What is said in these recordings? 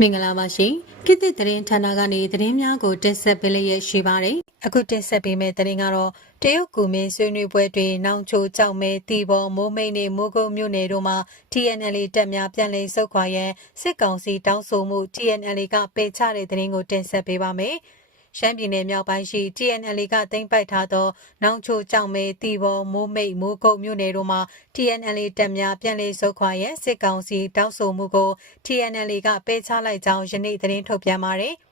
မင်္ဂလာပါရှင်ခေတ်သစ်သတင်းဌာနကနေသတင်းများကိုတင်ဆက်ပေးလျက်ရှိပါတယ်အခုတင်ဆက်ပေးမယ့်သတင်းကတော့တရုတ်ကူမင်းဆွေးနွေးပွဲတွင်နောင်ချိုကြောက်မဲတီဘောမိုးမိတ်နှင့်မိုးကုတ်မြို့နယ်တို့မှာ TNL တပ်များပြန်လည်ဆုတ်ခွာရန်စစ်ကောင်စီတောင်းဆိုမှု TNL ကပယ်ချတဲ့သတင်းကိုတင်ဆက်ပေးပါမယ် ရှမ်းပြည်နယ်မြောက်ပိုင်းရှိ TNL ကတင်ပိုက်ထားသော နောင်ချိုကြောင်မဲတီဘောမိုးမိတ်မိုးကုတ်မြို့နယ်တို့မှာ TNL တပ်များပြန်လည်ဆုတ်ခွာရန်စစ်ကောင်စီတောင်းဆိုမှုကို TNL ကပယ်ချလိုက်ကြောင်း ယနေ့သတင်းထုတ်ပြန်ပါတယ်။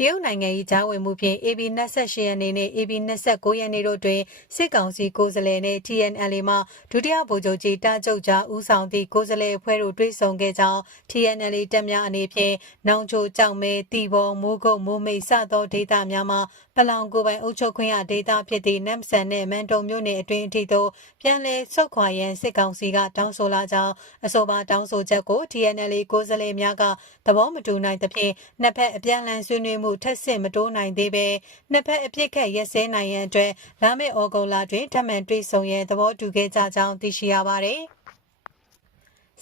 တရုတ်နိုင်ငံ၏ဂျားဝင်မှုဖြင့် AB 28ရက်နေ့နဲ့ AB 29ရက်နေ့တို့တွင်စစ်ကောင်စီကိုယ်စားလှယ်နှင့် TNL မှဒုတိယဗိုလ်ချုပ်ကြီးတာကျုပ်ကြားဦးဆောင်သည့်ကိုယ်စားလှယ်အဖွဲ့တို့တွေ့ဆုံခဲ့ကြောင်း TNL တပ်များအနေဖြင့်နောင်ချိုကြောက်မဲတီဘောမိုးကုတ်မိုးမိတ်စသောဒေသများမှာပလောင်ကိုယ်ပိုင်အုပ်ချုပ်ခွင့်ရဒေသဖြစ်သည့်နမ်ဆန်နှင့်မန်တုံမြို့နယ်အတွင်းအထိသို့ပြန်လည်ဆုတ်ခွာရန်စစ်ကောင်စီကတောင်းဆိုလာကြောင်းအဆိုပါတောင်းဆိုချက်ကို TNL ကိုယ်စားလှယ်များကသဘောမတူနိုင်သဖြင့်နှစ်ဖက်အပြန်အလှန်ဆွေးနွေးမှုထက်ဆင့်မတိုးနိုင်သေးပဲနှစ်ဖက်အပြစ်ခတ်ရက်စဲနိုင်ရန်အတွက်လာမယ့်ဩဂုတ်လတွင်ထပ်မံတွေ့ဆုံရန်သဘောတူခဲ့ကြကြောင်းသိရှိရပါတယ်။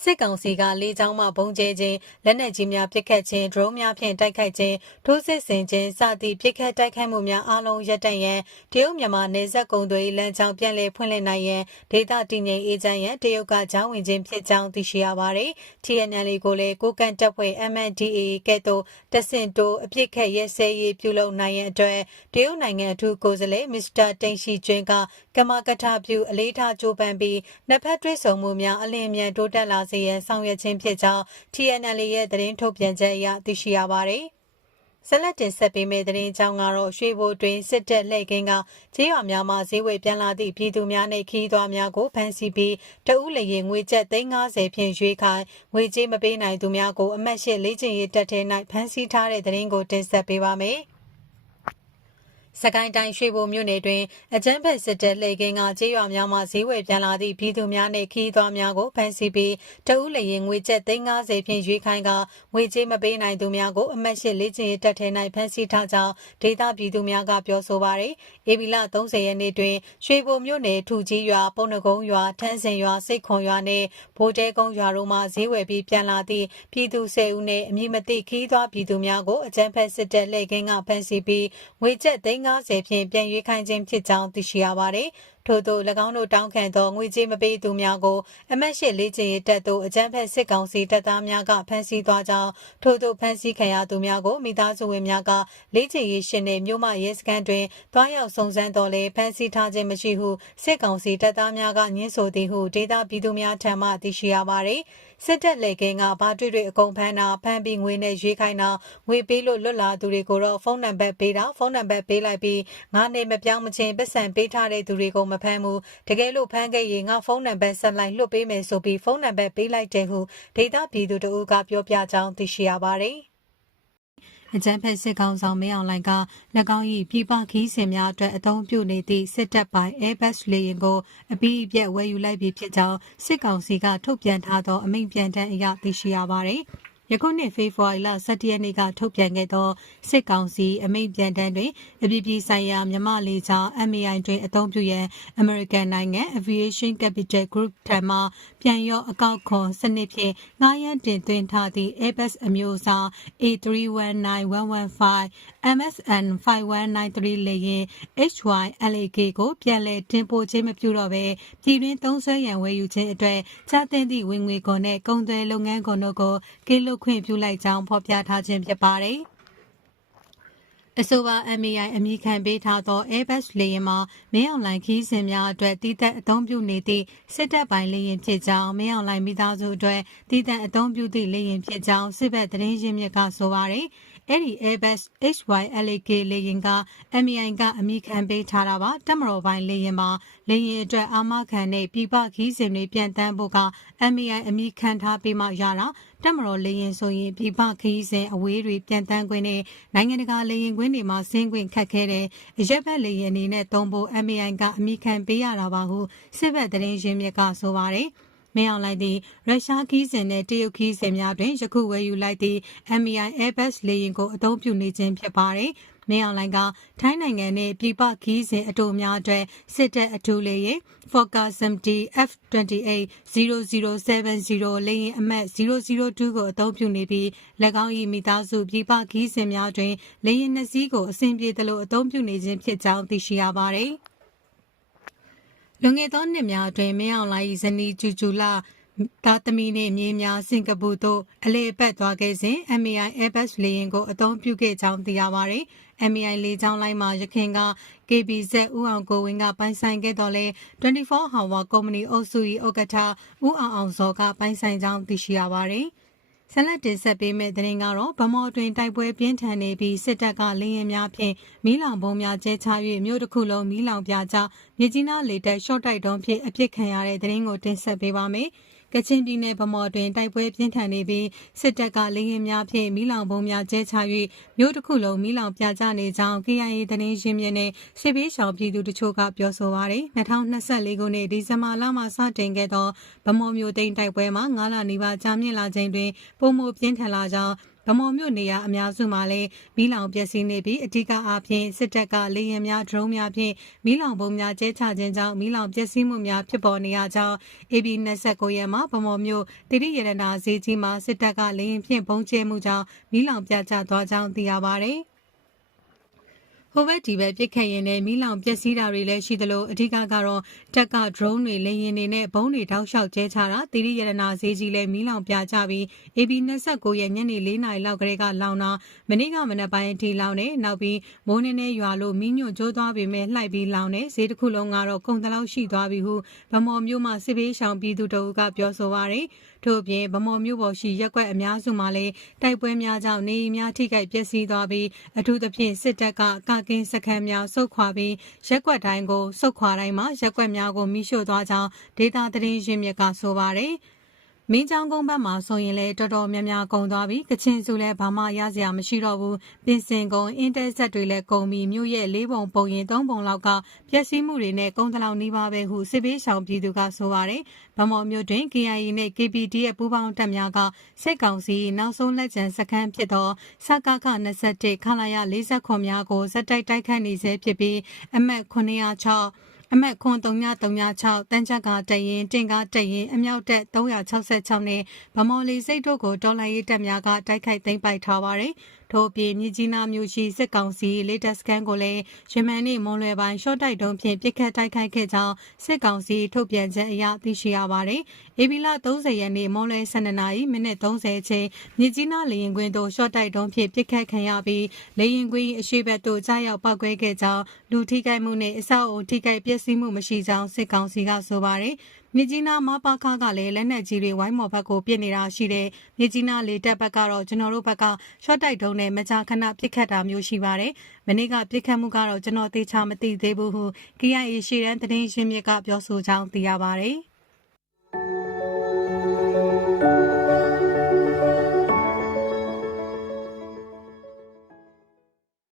စစ်ကောင်စီကလေကြောင်းမှဘုံကျဲခြင်းလက်နက်ကြီးများပစ်ခတ်ခြင်းဒရုန်းများဖြင့်တိုက်ခိုက်ခြင်းထိုးစစ်ဆင်ခြင်းစသည့်ပစ်ခတ်တိုက်ခိုက်မှုများအလုံးရပ်တန့်ရန်တရုတ်မြန်မာနယ်စပ်ကုံတွေလမ်းကြောင်းပြန်လည်ဖွင့်လှစ်နိုင်ရန်ဒေသတည်ငြိမ်အေးချမ်းရန်တရုတ်ကကြောင်းဝင်ခြင်းဖြစ်ကြောင်းသိရှိရပါသည် TNL ကိုလည်းကိုကန်တပ်ဖွဲ့ MNDAA ကဲ့သို့တဆင့်တိုးအပြစ်ခတ်ရဲစဲရေးပြုလုပ်နိုင်ရန်အတွက်တရုတ်နိုင်ငံအထူးကိုယ်စားလှယ်မစ္စတာတိန်ရှိကျွင်းကကမကထပြုအလေးထားကြိုးပမ်းပြီးနှစ်ဖက်တွဲဆုံမှုများအလင်းမြန်တိုးတက်လာစေရန်ဆောင်ရွက်ခြင်းဖြစ်ကြောင်း TNL ရဲ့သတင်းထုတ်ပြန်ချက်အရသိရှိရပါတယ်။ဆက်လက်တင်ဆက်ပေးမယ့်သတင်းကြောင်းကတော့ရွှေဘိုတွင်စစ်တပ်လှည့်ကင်းကခြေရွာများမှဈေးဝယ်ပြန်လာသည့်ပြည်သူများနှင့်ခီးသွွားများကိုဖမ်းဆီးပြီးတအုပ်လျင်ငွေကျပ်350ဖြင့်ရွေးခိုင်းငွေကြေးမပေးနိုင်သူများကိုအမတ်ရှစ်လေးကျင်ရေးတက်ထဲ၌ဖမ်းဆီးထားတဲ့သတင်းကိုတင်ဆက်ပေးပါမယ်။ စကိုင်းတိုင်းရွှေဘိုမြို့နယ်တွင်အကြမ်းဖက်စစ်တပ်လှည့်ကင်းကကြေးရွာများမှဈေးဝယ်ပြန်လာသည့်ပြည်သူများနှင့်ခီးသွွားများကိုဖမ်းဆီးပြီးတအုပ်လျင်ငွေကျပ်350ဖြင့်ရွေးခိုင်းကငွေကြေးမပေးနိုင်သူများကိုအမတ်ရှိလေးချင်းတက်ထဲ၌ဖမ်းဆီးထားကြောင်းဒေသပြည်သူများကပြောဆိုပါရယ်။ဧပြီလ30ရက်နေ့တွင်ရွှေဘိုမြို့နယ်ထူကြီးရွာပုံနှကုန်းရွာထန်းစင်ရွာစိတ်ခွန်ရွာနှင့်ဗိုလ်တဲကုန်းရွာတို့မှဈေးဝယ်ပြီးပြန်လာသည့်ပြည်သူ10ဦးနှင့်အမည်မသိခီးသွွားပြည်သူများကိုအကြမ်းဖက်စစ်တပ်လှည့်ကင်းကဖမ်းဆီးပြီးငွေကျပ်350 50ဖြင့်ပြန်ရွေးခိုင်းခြင်းဖြစ်ကြောင်းသိရှိရပါတယ်။ ထို့သော၎င်းတို့တောင်းခံသောငွေကြေးမပေးသူများကိုအမတ်ရှိလေးချင်ရတက်သို့အကြမ်းဖက်စစ်ကောင်စီတပ်သားများကဖမ်းဆီးသွားကြောင်းထို့သောဖမ်းဆီးခံရသူများကိုမိသားစုဝင်များကလေးချင်ရရှင်နှင့်မြို့မရဲစခန်းတွင်တွားရောက်စုံစမ်းတော်လဲဖမ်းဆီးထားခြင်းမရှိဟုစစ်ကောင်စီတပ်သားများကညှင်းဆိုသည်ဟုဒေသပြည်သူများထံမှသိရှိရပါသည်စစ်တပ်လေကင်းကဘာတွေ့တွေ့အကုန်ဖမ်းတာဖမ်းပြီးငွေနဲ့ရွေးခိုင်းတာငွေပေးလို့လွတ်လာသူတွေကိုတော့ဖုန်းနံပါတ်ပေးတာဖုန်းနံပါတ်ပေးလိုက်ပြီးငါနေမပြောင်းမချင်းပတ်စံပေးထားတဲ့သူတွေကိုမဖမ်းဘူးတကယ်လို့ဖမ်းခဲ့ရင်ငါဖုန်းနံပါတ်ဆက်လိုက်လွှတ်ပေးမယ်ဆိုပြီးဖုန်းနံပါတ်ပေးလိုက်တယ်ဟုဒေတာပြည်သူတို့ကပြောပြကြောင်းသိရှိရပါတယ်အကြံဖက်စစ်ကောင်ဆောင်မင်းအောင်လှိုင်က၎င်း၏ပြည်ပခီးစင်များအတွက်အသုံးပြုနေသည့်စစ်တပ်ပိုင် Airbus လေယာဉ်ကိုအပြီးအပြည့်ဝယ်ယူလိုက်ပြီးဖြစ်ကြောင်းစစ်ကောင်စီကထုတ်ပြန်ထားသောအမိန့်ပြန်တမ်းအရသိရှိရပါသည်။ ယခုနှစ်ဖေဖော်ဝါရီလ17ရက်နေ့ကထုတ်ပြန်ခဲ့သောစစ်ကောင်စီအမိန့်ပြန်တမ်းတွင်အပြည်ပြည်ဆိုင်ရာမြမလေးချောင်း MAI တွင်အသုံးပြုရန် American နိုင်ငံ Aviation Capital Group ထံမှပြန်ရောအကောက်ခွန်စနစ်ဖြင့်ငှားရမ်းတင်သွင်းထားသည့် Airbus အမျိုးအစား A319115 MSN 5193လေယာဉ် HYLAK ကိုပြန်လည်တင်ပို့ခြင်းမပြုတော့ဘဲပြည်တွင်းသုံးစွဲရန်ဝယ်ယူခြင်းအတွက်ချသင့်သည့်ဝင်ငွေခွန်နှင့်ကုန်သွယ်လုပ်ငန်းခွန်တို့ကိုကေလုခွင့်ပြုလိုက်ကြောင်းဖော်ပြထားခြင်းဖြစ်ပါတယ်။အဆိုပါ MAI အမိခံပေးထားသော Airbus လေယာဉ်မှာမင်းအောင်လှိုင်ခီးစဉ်များအတွက်တည်သက်အသုံးပြုနေသည့်စစ်တပ်ပိုင်းလေယာဉ်ဖြစ်ကြောင်းမင်းအောင်လှိုင်မိသားစုအတွက်တည်သက်အသုံးပြုသည့်လေယာဉ်ဖြစ်ကြောင်းစစ်ဘက်သတင်းရင်းမြစ်ကဆိုပါတယ်။ အဲ့ဒီ Airbus HYLK လေယာဉ်က MAI ကအမိခံပေးထားတာပါတက်မတော်ပိုင်းလေယာဉ်မှာလေယာဉ်အတွက်အာမခံနဲ့ပြပခီးစဉ်တွေပြန်တန်းဖို့က MAI အမိခံထားပေးမှရတာတက်မတော်လေရင်ဆိုရင်ပြပခီးစဉ်အဝေးတွေပြန်တန်းခွင့်နဲ့နိုင်ငံတကာလေရင်ခွင့်တွေမှာဆင်းခွင့်ခက်ခဲတယ်။ရက်ဘက်လေရင်အနေနဲ့သုံးဖို့ MAI ကအမိခံပေးရတာပါဟုစစ်ဘက်သတင်းရင်းမြစ်ကဆိုပါတယ်။ မင်းအောင်လိုက်သည့်ရုရှားခီးစဉ်နဲ့တရုတ်ခီးစဉ်များတွင်ယခုဝယ်ယူလိုက်သည့် MI Airbus လေယာဉ်ကိုအသုံးပြုနေခြင်းဖြစ်ပါတယ်မင်းအောင်လိုင်ကထိုင်းနိုင်ငံနဲ့ပြည်ပခီးစဉ်အတူများအတွက်စစ်တပ်အထူးလေရင် Focus MD F28 0070လေရင်အမှတ်002ကိုအသုံးပြုနေပြီး၎င်း၏မိသားစုပြည်ပခီးစဉ်များတွင်လေရင်နှစ်စီးကိုအစဉ်ပြေသလိုအသုံးပြုနေခြင်းဖြစ်ကြောင်းသိရှိရပါသည်။ လွန်ခဲ့သောနှစ်များအတွင်းမင်းအောင်လှိုင်၏ဇနီးကျူကျူလာသားသမီးနှင့်မြေးများစင်ကာပူသို့အလေအပတ်သွားခဲ့စဉ် MAI Airbus လေယာဉ်ကိုအသုံးပြုခဲ့ကြောင်းသိရပါသည်။ MAI လေကြောင်းလိုင်းမှာရခင်က KBZ ဦးအောင်ကိုဝင်းကပိုင်ဆိုင်ခဲ့တော်လဲ24 Hour ကုမ္ပဏီအုပ်စု၏ဥက္ကဋ္ဌဦးအောင်အောင်စောကပိုင်ဆိုင်ကြောင်းသိရှိရပါသည်။ ဆလတ်တင်ဆက်ပေးမဲ့တဲ့ရင်ကတော့ဗမော်တွင်တိုက်ပွဲပြင်းထန်နေပြီးစစ်တပ်ကလေရင်များဖြင့်မီးလောင်ပုံများကျဲချ၍မြို့တစ်ခုလုံးမီးလောင်ပြကြမြေကြီးနားလေတပ်ရှော့တိုက်တုံးဖြင့်အပြစ်ခံရတဲ့တဲ့ရင်ကိုတင်ဆက်ပေးပါမယ်။ ကချင်ပြည်နယ်ဗမော်တွင်တိုက်ပွဲပြင်းထန်နေပြီးစစ်တပ်ကလေရင်များဖြင့်မီးလောင်ပုံများကျဲချ၍မြို့တစ်ခုလုံးမီးလောင်ပြကြနေကြောင်း KIA သတင်းရင်းမြစ်နဲ့စစ်ပေးရှောင်ပြည်သူတို့ချို့ကပြောဆိုပါရယ်2024ခုနှစ်ဒီဇင်ဘာလမှစတင်ခဲ့သောဗမော်မြို့သိမ်းတိုက်ပွဲမှာ9လနီးပါးကြာမြင့်လာချိန်တွင်ပုံမပြင်းထန်လာကြောင်း ဗမော်မြို့နေရာအများစုမှာလည်းမီးလောင်ပျက်စီးနေပြီးအ धिक အားဖြင့်စစ်တပ်ကလေရင်များဒရုန်းများဖြင့်မီးလောင်ပုံများကျဲချခြင်းကြောင့်မီးလောင်ပျက်စီးမှုများဖြစ်ပေါ်နေရကြောင်း AB 29ရက်မှာဗမော်မြို့တိရိရတနာဈေးကြီးမှာစစ်တပ်ကလေရင်ဖြင့်ပုံကျဲမှုကြောင့်မီးလောင်ပြကျသွားကြောင်းသိရပါဗျ။ ဟိုဘက်ဒီဘက်ပြစ်ခတ်ရင်လည်းမီးလောင်ပျက်စီးတာတွေလည်းရှိသလိုအဓိကကတော့တက်က drone တွေလေရင်တွေနဲ့ဘုံတွေတောက်လျှောက်ကျဲချတာတိရိယရနာဈေးကြီးလည်းမီးလောင်ပြကြပြီး AB 29ရက်ညနေ4နာရီလောက်ကလေးကလောင်တာမနေ့ကမနက်ပိုင်းအထိလောင်နေနောက်ပြီးမိုးနေနေရွာလို့မီးညွန့်ကျိုးသွားပေမဲ့လှိုက်ပြီးလောင်နေဈေးတစ်ခုလုံးကတော့ကုန်တလောက်ရှိသွားပြီဟုဗမော်မျိုးမှစစ်ပေးရှောင်ပြည်သူတို့ကပြောဆိုပါရယ် ထို့အပြင်ဗမော်မျိုးပေါ်ရှိရက်ွက်အများစုမှာလည်းတိုက်ပွဲများကြောင့်နေအိမ်များထိခိုက်ပျက်စီးသွားပြီးအထူးသဖြင့်စစ်တပ်ကကကင်းစခန်းများဆုတ်ခွာပြီးရက်ွက်တိုင်းကိုဆုတ်ခွာတိုင်းမှာရက်ွက်များကိုမိရှို့သွားကြောင်းဒေတာသတင်းရင်းမြစ်ကဆိုပါတယ်။ မင်းချောင်းကုန်းဘက်မှာဆိုရင်လည်းတော်တော်များများကုန်သွားပြီကချင်စုလည်းဘာမှရစရာမရှိတော့ဘူးပင်စင်ကုန်းအင်တာဆက်တွေလည်းကုန်ပြီမြို့ရဲ့လေးပုံပုံရင်သုံးပုံလောက်ကပျက်စီးမှုတွေနဲ့ကုန်တလောက်နှီးပါပဲဟုစစ်ပေးရှောင်ပြည်သူကဆိုပါတယ်ဗမော်မြို့တွင် KIA နဲ့ KPD ရဲ့ပူးပေါင်းတပ်များကစစ်ကောင်စီနောက်ဆုံးလက်ကျန်စခန်းဖြစ်သောစကခ21ခလာရ49များကိုဇက်တိုက်တိုက်ခတ်နေဆဲဖြစ်ပြီးအမှတ်906 အမှတ်ခွန်3336တန်းချက်ကတရင်တင်ကားတရင်အမြောက်တက်366နဲ့ဗမော်လီစိတ်တို့ကိုတော်လှန်ရေးတပ်များကတိုက်ခိုက်သိမ်းပိုက်ထားပါတယ်။ ထို့အပြင်မြကြီးနားမြို့ရှိစစ်ကောင်စီ latest scan ကိုလည်းယမန်နေ့မွန်လွယ်ပိုင်း short တိုက်တုံးဖြင့်ပစ်ခတ်တိုက်ခိုက်ခဲ့ကြောင်းစစ်ကောင်စီထုတ်ပြန်ချက်အရသိရှိရပါတယ်။ဧပြီလ30ရက်နေ့မွန်လွယ်12နာရီမိနစ်30အချိန်မြကြီးနားလေရင်ကွင်းသို့ short တိုက်တုံးဖြင့်ပစ်ခတ်ခံရပြီးလေရင်ကွင်းအရှိဘက်သို့ကြားရောက်ပောက်ကွဲခဲ့ကြောင်းလူထိခိုက်မှုနဲ့အဆောက်အဦထိခိုက်ပျက်စီးမှုမရှိကြောင်းစစ်ကောင်စီကဆိုပါတယ်။ မြကြီးနားမပခကလည်းလက်နက်ကြီးတွေဝိုင်းမော်ဘက်ကိုပြစ်နေတာရှိတယ်။မြကြီးနားလေတပ်ဘက်ကတော့ကျွန်တော်တို့ဘက်ကရှော့တိုက်တုံးနဲ့မကြာခဏပြစ်ခတ်တာမျိုးရှိပါတယ်။မနေ့ကပြစ်ခတ်မှုကတော့ကျွန်တော်သေချာမသိသေးဘူးဟု KIA ရှေ့တန်းသတင်းရင်းမြစ်ကပြောဆိုကြောင်းသိရပါတယ်။